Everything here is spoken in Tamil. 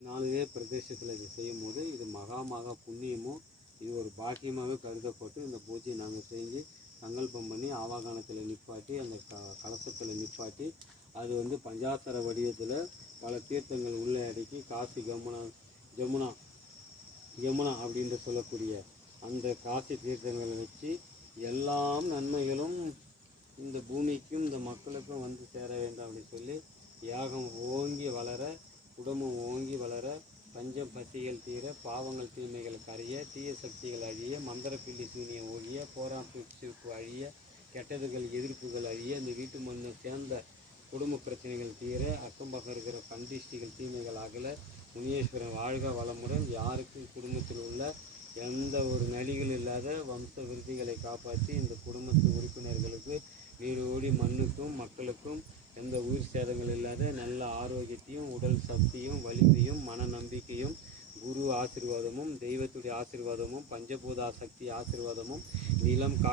நாலு பிரதேசத்தில் இது செய்யும் போது இது மகா மகா புண்ணியமும் இது ஒரு பாக்கியமாகவே கருதப்பட்டு இந்த பூஜையை நாங்கள் செஞ்சு சங்கல்பம் பண்ணி ஆவாகனத்தில் நிப்பாட்டி அந்த க கலசத்தில் நிப்பாட்டி அது வந்து பஞ்சாசர வடிவத்தில் பல தீர்த்தங்கள் உள்ளே அடக்கி காசி கமுனா ஜமுனா யமுனா அப்படின்ற சொல்லக்கூடிய அந்த காசி தீர்த்தங்களை வச்சு எல்லாம் நன்மைகளும் இந்த பூமிக்கும் இந்த மக்களுக்கும் வந்து சேர வேண்டும் அப்படின்னு சொல்லி யாகம் ஓங்கி வளர குடும்பம் ஓங்கி வளர பஞ்சம் பசிகள் தீர பாவங்கள் தீமைகள் கரைய தீய சக்திகள் அழிய மந்திரப்பிள்ளி சூனியம் ஒழிய போராம் சிரிப்பு அழிய கெட்டதுகள் எதிர்ப்புகள் அழிய இந்த வீட்டு மண்ணை சேர்ந்த குடும்ப பிரச்சனைகள் தீர அக்கம் பக்கம் இருக்கிற கண்டிஷ்டிகள் தீமைகள் அகல முனீஸ்வரன் வாழ்க வளமுடன் யாருக்கும் குடும்பத்தில் உள்ள எந்த ஒரு நலிகள் இல்லாத வம்ச விருத்திகளை காப்பாற்றி இந்த குடும்பத்து உறுப்பினர்களுக்கு நீரோடி மண்ணுக்கும் மக்களுக்கும் எந்த உயிர் சேதங்கள் இல்லாத நல்ல ஆரோக்கியத்தையும் உடல் சக்தியும் வலிமையும் மன நம்பிக்கையும் குரு ஆசீர்வாதமும் தெய்வத்துடைய ஆசீர்வாதமும் பஞ்சபூதா சக்தி ஆசீர்வாதமும் நிலம் கா